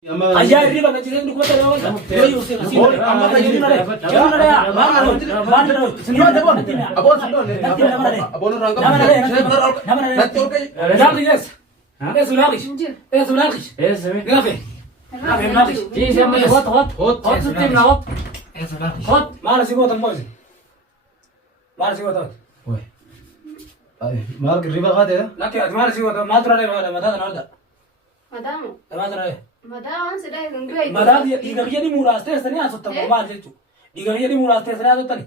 Ayah ini bang, jadi ini kuat ada apa? Yo yo sih, sih. Amma kayak gini nade, jangan nade ya. Mana sini ada bon, abon sini. Abon rangkap. Nama nade. Nanti orang. Jangan yes. Sulagis. Sulagis. Semi. Gafe. Gafe nagis. Ji semi hot sistem na hot. Sulagis. Hot. Mana sih gua tambah sih. Mana sih gua tahu. Woi. Mal riba kade ya? Laki, mana sih gua tahu. Matra deh, matra nada. Madamu. Matra deh. Madamu sudah enggak. Madad digagya di muras tes tani asot tani mal jechu. Digagya di muras tes tani asot tani.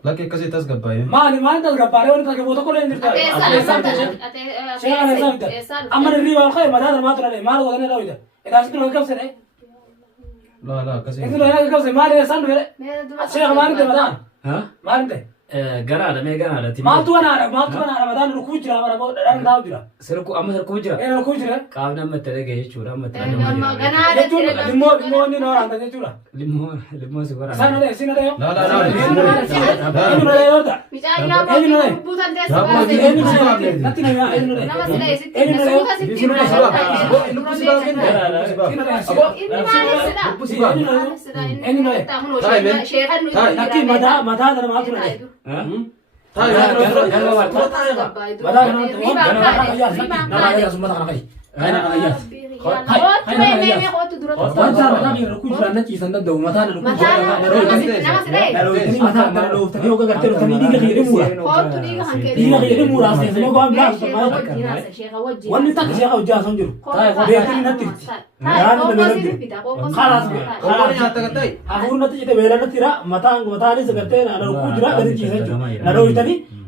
Laki kasih tas gabay. Man tas gapare orang tak foto ko le ndirta. Amma ni riwa khay madad matra le mal ko ne rawida. Eda situ kab se ne. La kasih. Itu le kab se mal san mere. Sheikh man de madad. Ha? Man de. Ganada me ganada. Ma tu ana madad ru kujra mara mo dan daw jira. Serku amma serku jira. Ru kujra. Kaavna matere ge chura matere. Limo ni no anda ne chura. Limo se gora. Sana de sina de. La. Ini no le orda. Bicara apa? Bukan dia sebagai. Ini sih. Nanti na ya. Ini no le. Nama sudah isi. Ini no le. Ini mana sudah? Ini no le. Tahu no. Syekhan nu. Nanti madad ada matra le. Ha?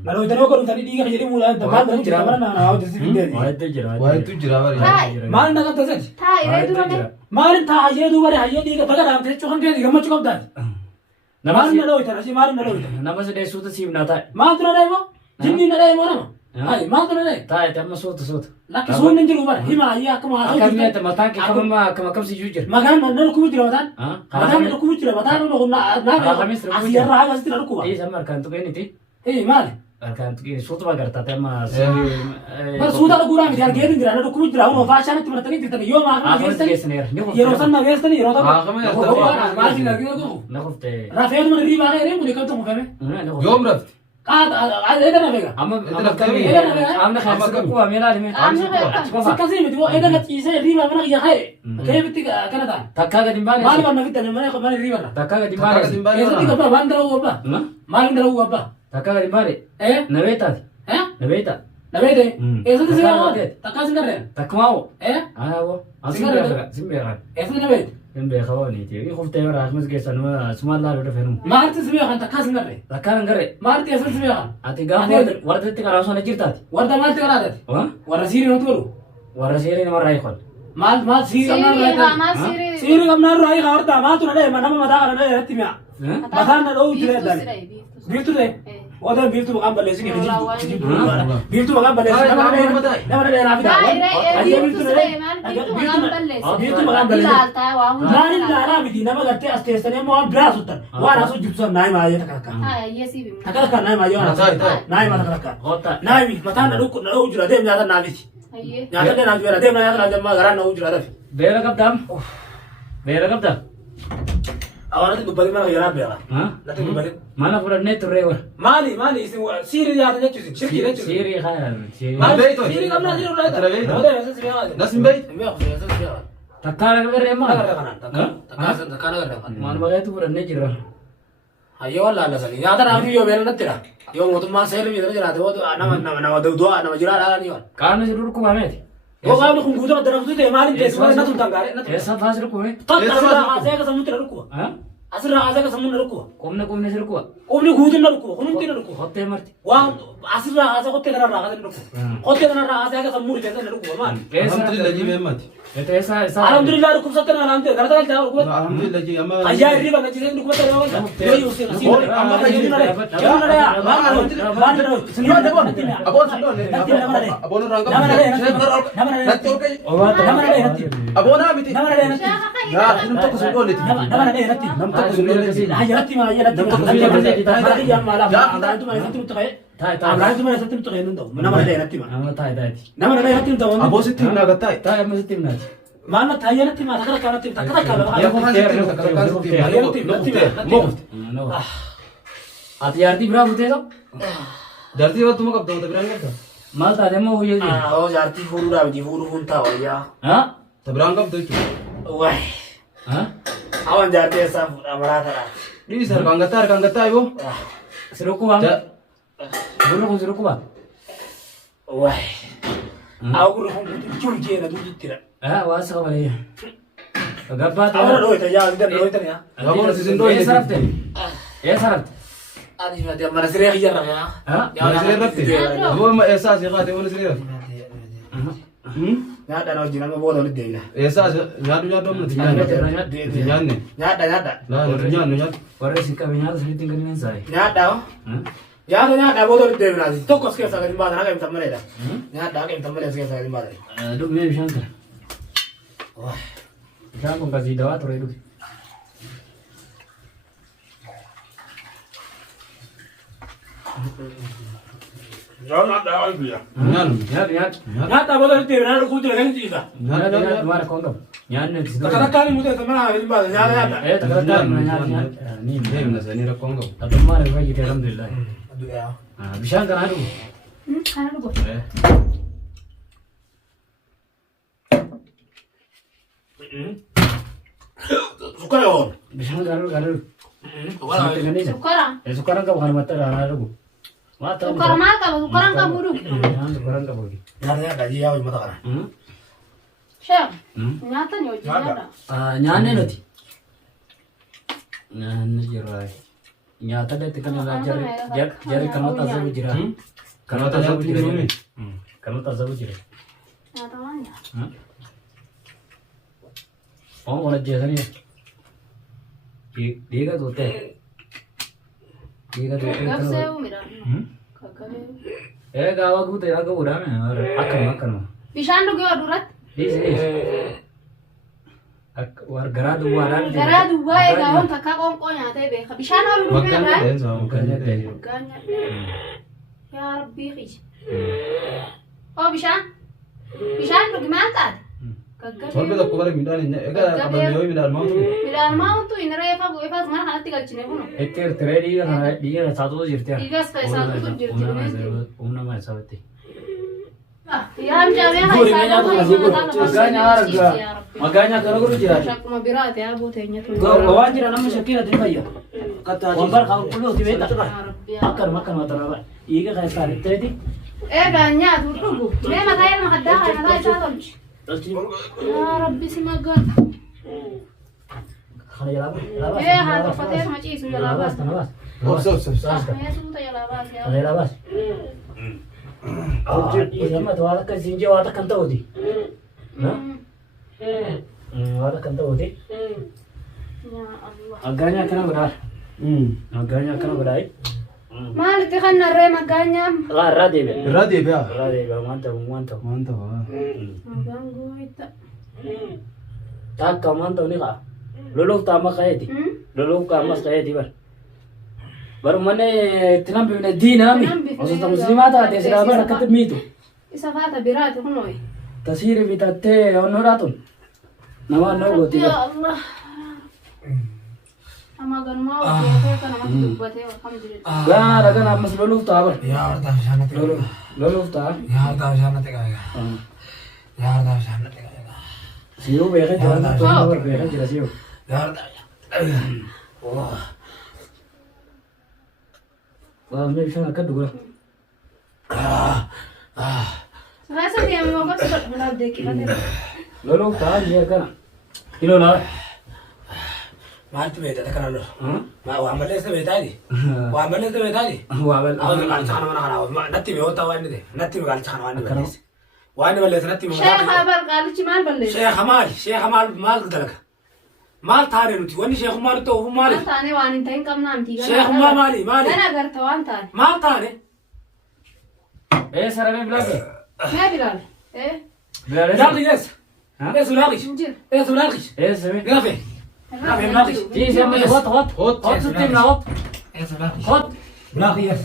Lalu itu aku tadi dia jadi mulai tempat dan cerita mana nak awak jadi dia. Wah itu jerawat ya. Mana nak kata saja? Thai, itu mana? Mana thai aja tu mana aja dia kata kan ambil cukan dia gambar cukup dah. Mana nak itu nasi mana nak itu? Nama saya sudah sim nata. Mana tu ada apa? Jindi ada apa mana? Ay, mana tu ada? Thai, tapi sudah. Laki suun ni jadi mana? Hima ya kamu asal. Kami ada mata kita kamu si jujur. Makan mana nak kubur matan? Makan nak kubur matan nak Kami asyik raga sih nak kubur. Iya sama kan tu kan itu. Mana? Kan tu kini suatu bagar tapi mas. Mas sudah aku kurang dia gede dia nak kubur orang fashion itu berarti kita ni yo mana Aku gede sih senior. ये रोशन ना वेस्ट नहीं रोता मार्जिन लगी हो तो Nakufte. Rafale में री बागे रे मुझे कब तो मुझे में Yom raf. आज इधर ना बेगा Am na khas ko kuwa mela ni me. सिक्का से में वो इधर ना चीज़ है री बागे ना ये है क्या बिती क्या था Takka ga dimbali. माल बना बिती ना मैंने को मैंने री बागा Takka ga dimbali. ये तो तिका बांध रहा हुआ बा माल बंद रहा हुआ बा Takka ga dimbali. Nabeta. Nabeta. नवे दे ऐसे तो सिंगा तक्का सिंगा रे Takmao. eh Wo. Asimbe. Simbe. ऐसे नवे Simbe khawani ti. Ni khufte ra khmas ke sanwa sumalla ro fenu. मारते सिंगा खान तक्का सिंगा रे Takka ngare. मारते ऐसे सिंगा Khan Ati ga warta ti kara sona jirta. वर्दा माल ते करा दे Wa? वर्दा सीरी मत करो Wara sere ni marai khol. माल सीरी कमना रहा सीरी कमना रहा और दामाद तो नहीं मना में मदा करना है तिम्या मदा ना लो उजले दाल बीतु दे ओदर बीतु बगाम बले से बीतु बगाम बले से ना मना राफी दा अरे बीतु बगाम बले ना नहीं लारा भी ना मगर ते स्टेशन में वहां ब्रास उतर वहां रासो जिप्सो नाई माये तका ये सी भी तका नाई माये नाई मा तका Hota. नाई भी मता ना लो उजले दे ज्यादा ना भी ये ज्यादा ना उजले दे ना ज्यादा जमा घरा ना उजले दे Bera kap dam. Bera kap dam. awalnya tuh balik mana ya begal Ha? nanti balik Mana pura net rewa. mali isi siri dia ada cuci siri dia cuci Siri khayal. Siri. siri kamu nanti udah ada udah biasa siri aja Nasim bay. biasa siri aja Takara ga re ma. takkan ada kan Man bagay tu pura net jira. ayo lah lah kali ya ada nanti yo begal nanti lah yo mau tuh mas siri gitu aja tuh nama dua nama jira lah nih kan Kana jurur ku mamet. yo kamu kung gudo ada tuh deh malin deh sebenarnya nanti tanggar nanti Esa fasir ku me. tak asal aja ke samudra ruku Ha? asal aja ke samudra ruku Komne sir ku. omni gudo na ruku kunun tin ruku Hotte marti. wah asal aja kote kana raga den ruku kote kana raga aja ke samudra deh ruku man Alhamdulillah ji memang. Itu esa. alhamdulillah ruku satna alhamdulillah karena kan tahu ruku Alhamdulillah ji ama. ayah ini bang jadi ruku betul apa yo yo sih amma kayak gini nade jangan nade ya mana sini ada bon Abon sini. nanti nama nade Abon rangkap. nama nade nama nade Nanti orang. nama nade nanti Abon apa itu? nama nade nanti Ya, ini tak kesulitan itu. nama nade nanti Nam tak kesulitan. aja nanti mah aja nanti yang malam ada itu mah nanti untuk kayak Tai ada itu mah nanti untuk kayak nunda nama nade nanti mah Ama tai tai. nama nade nanti untuk Abon sih tim naga tay. Tai ama sitim na. ما تهيأت ما تكرك كانت تكرك يا أخو هذا مو Ati berapa tu? Darti waktu mau kapten tapi berangkat tak? Mal tak ada mau ya. Oh jarti furu dah, di furu pun tahu ya. Hah? Tak berangkat tu itu. Wah. Hah? Awan jarti esa amara tara. Ini sar kangkata ibu. Seruku bang. Bulu seruku bang. Wah. Aku rumput curi je na dulu tidak. Was kau balik. Gabat. Awak doy ya, kita doy ya. Kamu season dua ya sarap teh. Ya sarap. Adi mana dia mana sering aja nak ya. Mana sering rafte? Gua mau esas ya kata mana sering. Ya ada orang jiran mau bodoh dia lah. Esas nyadu mana tinggal ni. Nyada. Lah nyadu. Orang sih kami nyata sih tinggal ni saya. Nyada. Nyada bodoh dia lah. Tokos ke sakit mana nak kita mana dah. Nyada kita mana sakit mana. Duk ni bisa kan. Wah. Jangan kau kasih dawa terus duk. Jangan ada lagi ya. Nyata bodoh dia nak aku tu lagi tidak. Nyata mana kondom. Nyata ni. Tak ada muda teman ada mana nyada. Tak ada nyata. Ni mana sini rakong kau. Tapi mana kau kita alhamdulillah. Aduh ya. Bisa kan ada. Ada dulu. Suka ya on. Bisa kan ada. Sukara. Sekarang kau bukan mata ada aku. Mata. Sukara mata, sukara kamu dulu. Sekarang kau pergi. Nyada gaji ya mata kana. Syekh. Nyata ni uji nyata. Nyane nanti. Nyane jirai. Nyata deh tekan jari kamu tak sabu jirai. Kamu tak sabu jirai. Kamu tak sabu jirai. Nyata mana? Oh, orang jasa ni. Dia kan tu teh. Dia kan tu teh. Kau sewa mira. Kakak. Gawa aku teh aku udah mana. Akan. Bishan lu gua durat. War gara dua orang. Gara dua gawon kakak kongko nyata be. Bishan lu dulu Makan kan? deh sama Makanya teh. Ganya. Ya Rabbi khis. Oh Bishan. Bishan lu gimana tadi? Kakak. Soal betul kau balik minta ni. Eka kabar dia minta mau tu. Bilang mau tuh ini Eva gue Eva sebenarnya kan tinggal cina pun. Ekter dia satu jirti. Tiga sekali satu tuh jadi Una mai sabti. Ya amjadnya Guru nya tuh masih guru. Maganya kalau guru jirat. Aku mau birat ya botenya tuh. Gua jirat nama Shakira tadi ya. Kata Omar kalau perlu tiba makan mata rawa. Iga kayak sarit tadi. Ganya tuh. Memang kayak makada kayak satu. Ya Rabbi simagan. Kalau labas. Harus pakai sama cis sudah labas. So. Ya sudah ya labas ya. Kalau labas. Ini mah tuh ada kesinja ada kan tahu di. Nah. Ada kan tahu di. Ya Allah. Agaknya kena benar. Agaknya kena benar. Mal itu kan nare maganya. Rade be. Rade be. Mantap. Mantap. Ganggu itu. Tak mantap ni kah? Luluk tamak kayak di. Luluk kamas kayak di bar. Baru mana tinam bina dina mi. Maksudnya muslimat ada serabar ketemu itu. Isa fata birat itu noi. Tasiri bita te onoratun. Nama nogo Ya tiga. Allah. Amagan mau dia kan amat buat ya alhamdulillah. Gara kan amas luluk tabar. Ya harta sana tega. Luluk ta. Ya harta sana tega. Ya harta sana tega. Siu beka jalan tu tabar beka jelas siu. Ya harta. Wah. Wah, ni bisa nak dua. Rasa dia mau kau sebab benar deki kan. Luluk ta dia kan. Kilo lah. Mati beta tekan lo. Ma wa amale se beta di. Wa amale se beta di. Wabel. Awal kal chana mana kana. Ma natti me hota wani de. Natti me kal chana wani de. Wani balle natti me. Syekh Habar kali ciman balle. Syekh Hamal mal dalaka. Mal tare nuti wani Syekh Hamal to hu mal. Tane wani tain kam nam tiga. Syekh Hamal mali. Ana agar tawan tan. Mal tare. Sarame belakang. Me Bilal. Belakang. Lagi yes. Yes ulagi. Injil. Yes ulagi. Sami. Gafe. Gafe ulagi. Ji sama hot. Hot tim na hot. Yes ulagi. Hot. Ulagi yes.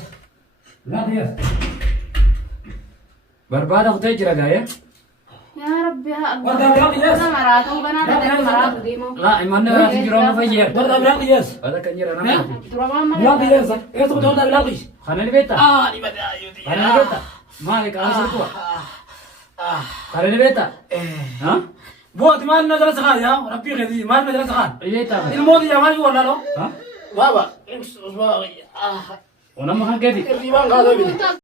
Ulagi yes. Barbada hotel jira gaya. يا ربي ها ورد أبيض يس. أنا مرات وبنات أنا مرات ديمو لا إيماننا راح تجرا ما فيجر ورد أبيض يس. هذا كان جرا أنا أبيض يس. إيه تبغى ورد أبيض يس. خلنا البيتا دي بدي أيودي. خلنا البيتا ما عليك أنا سلكوا خلنا البيتا ها بوت ما نزل سخان يا ربي غدي ما نزل سخان. البيتا الموت يا مالي ولا لا؟ ها بابا. ونما كان كذي الريبان قاعد